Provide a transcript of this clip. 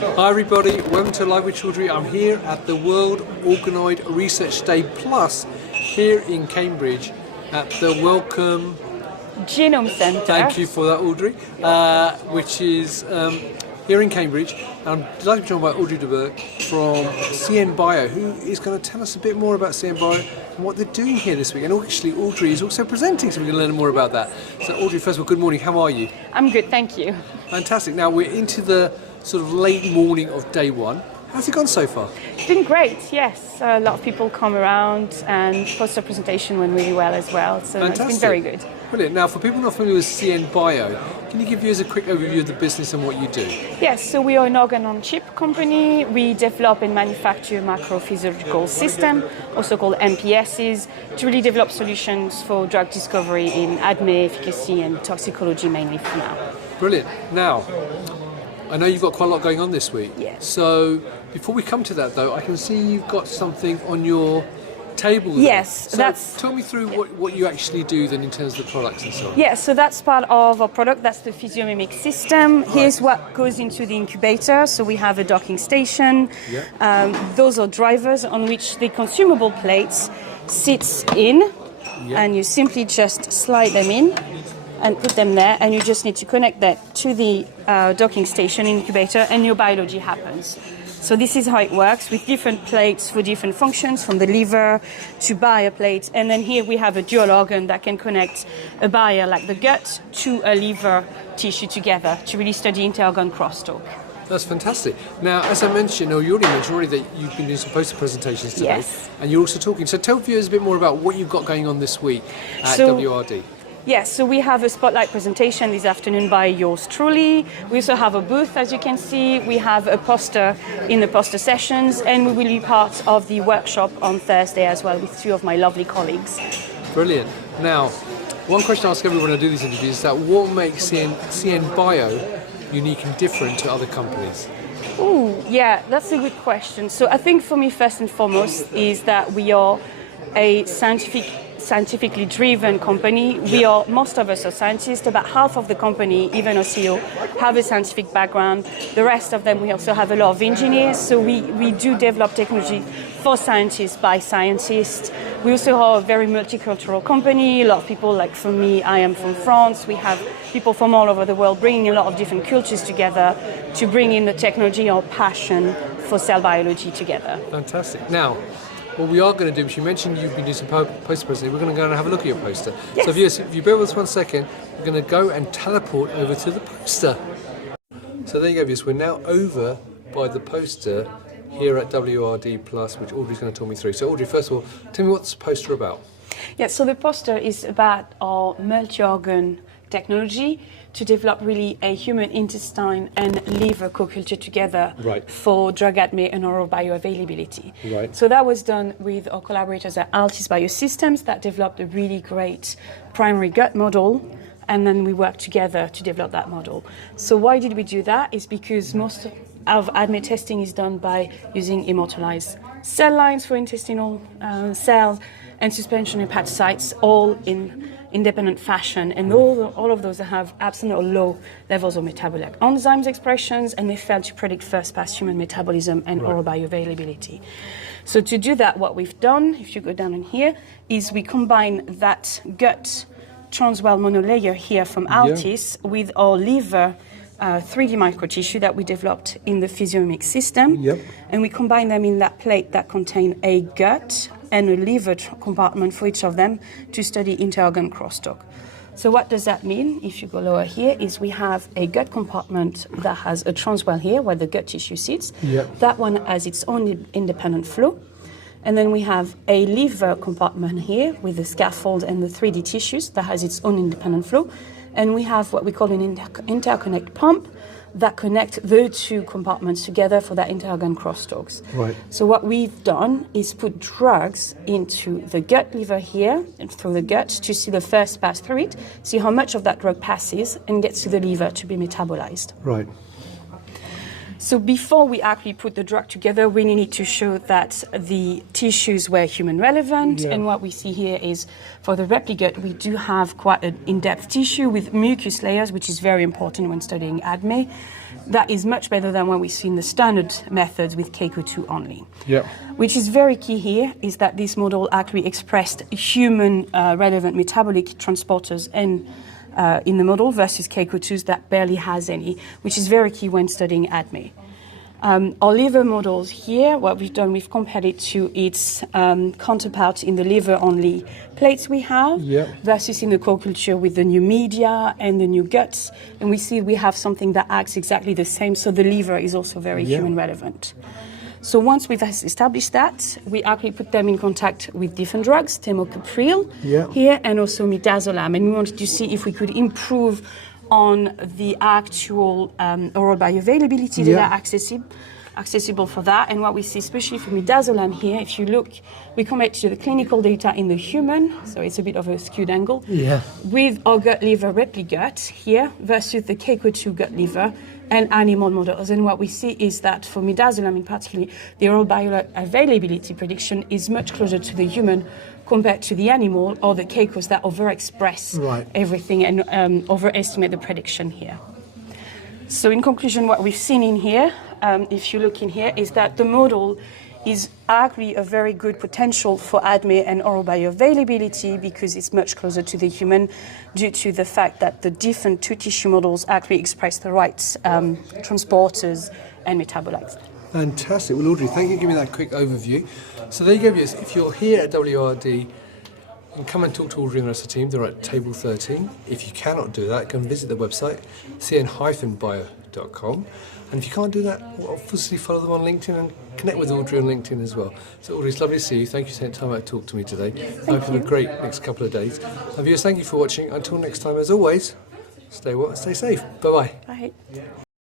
Hi everybody, welcome to Live with Audrey. I'm here at the World Organoid Research Day Plus here in Cambridge at the Wellcome Genome Centre. Thank you for that, Audrey, which is here in Cambridge. I'm delighted to be joined by Audrey Dubourg from 𝐶𝐴n, who is going to tell us a bit more about 𝐶𝐴n and what they're doing here this week. And actually, Audrey is also presenting, so we're going to learn more about that. So, Audrey, first of all, good morning. How are you? I'm good, thank you. Fantastic. Now, we're into the sort of late morning of day one. How's it gone so far? It's been great, yes. A lot of people come around and poster presentation went really well as well. So Fantastic. It's been very good. Brilliant. Now, for people not familiar with 𝐶𝐴n, can you give us a quick overview of the business and what you do? Yes, so we are an organ-on-chip company. We develop and manufacture macrophysiological system, also called MPSs, to really develop solutions for drug discovery in ADME, efficacy and toxicology mainly for now. Brilliant. Now, I know you've got quite a lot going on this week. Yes. So before we come to that though, I can see you've got something on your table there. Yes, so that's... Talk me through what you actually do then in terms of the products and so on. Yeah, so that's part of our product. That's the physiomimic system. Here's what goes into the incubator. So we have a docking station. Yeah. Those are drivers on which the consumable plates sits in. Yeah. And you simply just slide them in and put them there, and you just need to connect that to the docking station incubator, and your biology happens. So this is how it works, with different plates for different functions, from the liver to bile plates. And then here we have a dual organ that can connect a bile, like the gut, to a liver tissue together to really study inter-organ crosstalk. That's fantastic. Now, as I mentioned, or you already mentioned that you've been doing some poster presentations today. Yes. And you're also talking. So tell viewers a bit more about what you've got going on this week at WRD. Yes, so we have a spotlight presentation this afternoon by yours truly. We also have a booth, as you can see. We have a poster in the poster sessions, and we will be part of the workshop on Thursday as well with two of my lovely colleagues. Brilliant. Now, one question I ask everyone when I do these interviews is that what makes 𝐶𝐴n unique and different to other companies? Oh, yeah, that's a good question. So I think for me, first and foremost, is that we are a scientifically driven company. Most of us are scientists. About half of the company, even our CEO, have a scientific background. The rest of them, we also have a lot of engineers. So we do develop technology for scientists by scientists. We also are a very multicultural company. A lot of people, like for me, I am from France. We have people from all over the world bringing a lot of different cultures together to bring in the technology or passion for cell biology together. Fantastic. Now, what we are going to do, because you mentioned you've been doing some poster presentation, we're going to go and have a look at your poster. Yes. So if you bear with us 1 second, we're going to go and teleport over to the poster. So there you go, viewers. We're now over by the poster here at WRD Plus, which Audrey's going to talk me through. So Audrey, first of all, tell me what's the poster about? Yeah, so the poster is about our multi-organ technology to develop really a human intestine and liver co-culture together for drug ADME and oral bioavailability. Right. So that was done with our collaborators at 𝐈𝐧 Biosystems that developed a really great primary gut model, and then we worked together to develop that model. So why did we do that? Is because most of ADME testing is done by using immortalized cell lines for intestinal cells and suspension hepatocytes, all in independent fashion, and all of those have absolute or low levels of metabolic enzymes expressions, and they fail to predict first-pass human metabolism and oral bioavailability. So to do that, what we've done, if you go down in here, is we combine that gut transwell monolayer here from 𝐈𝐧 with our liver 3D microtissue that we developed in the physiomimic system, and we combine them in that plate that contain a gut and a liver compartment for each of them to study inter-organ crosstalk. So what does that mean? If you go lower here, is we have a gut compartment that has a transwell here where the gut tissue sits. That one has its own independent flow. And then we have a liver compartment here with the scaffold and the 3D tissues that has its own independent flow. And we have what we call an interconnect pump that connect the two compartments together for that inter-organ crosstalks. Right. So what we've done is put drugs into the gut liver here and through the gut to see the first pass through it, see how much of that drug passes and gets to the liver to be metabolized. Right. So before we actually put the drug together, we need to show that the tissues were human relevant. And what we see here is for the replicate, we do have quite an in-depth tissue with mucus layers, which is very important when studying ADME. that is much better than what we see in the standard methods with 𝐾𝐽2 only. Yeah. Which is very key here, is that this model actually expressed human relevant metabolic transporters in the model versus 𝐾𝐽2s that barely has any, which is very key when studying ADME. Our liver models here, what we've done, we've compared it to its counterpart in the liver-only plates we have, versus in the core culture with the new media and the new guts, and we see we have something that acts exactly the same, so the liver is also very human relevant. So once we've established that, we actually put them in contact with different drugs, temocapryl here, and also midazolam, and we wanted to see if we could improve on the actual oral bioavailability that are accessible for that. And what we see, especially for midazolam here, if you look, we compare it to the clinical data in the human, so it's a bit of a skewed angle, with our gut-liver replicate here versus the 𝐾𝐽2 gut-liver and animal models. And what we see is that for midazolam in particular, the oral bioavailability prediction is much closer to the human compared to the animal or the 𝐾𝐽s that overexpress everything and overestimate the prediction here. So in conclusion, what we've seen in here, if you look in here, is that the model is actually a very good potential for ADME and oral bioavailability because it's much closer to the human due to the fact that the different two tissue models actually express the right transporters and metabolites. Fantastic. Well, Audrey, thank you for giving that quick overview. So there you go, viewers. If you're here at WRD, and come and talk to Audrey and the rest of the team. They're at table 13. If you cannot do that, come visit the website, cn-bio.com. And if you can't do that, obviously follow them on LinkedIn and connect with Audrey on LinkedIn as well. So Audrey, it's lovely to see you. Thank you for taking time out to talk to me today. I hope you have a great next couple of days. And viewers, thank you for watching. Until next time, as always, stay well and stay safe. Bye-bye. Bye.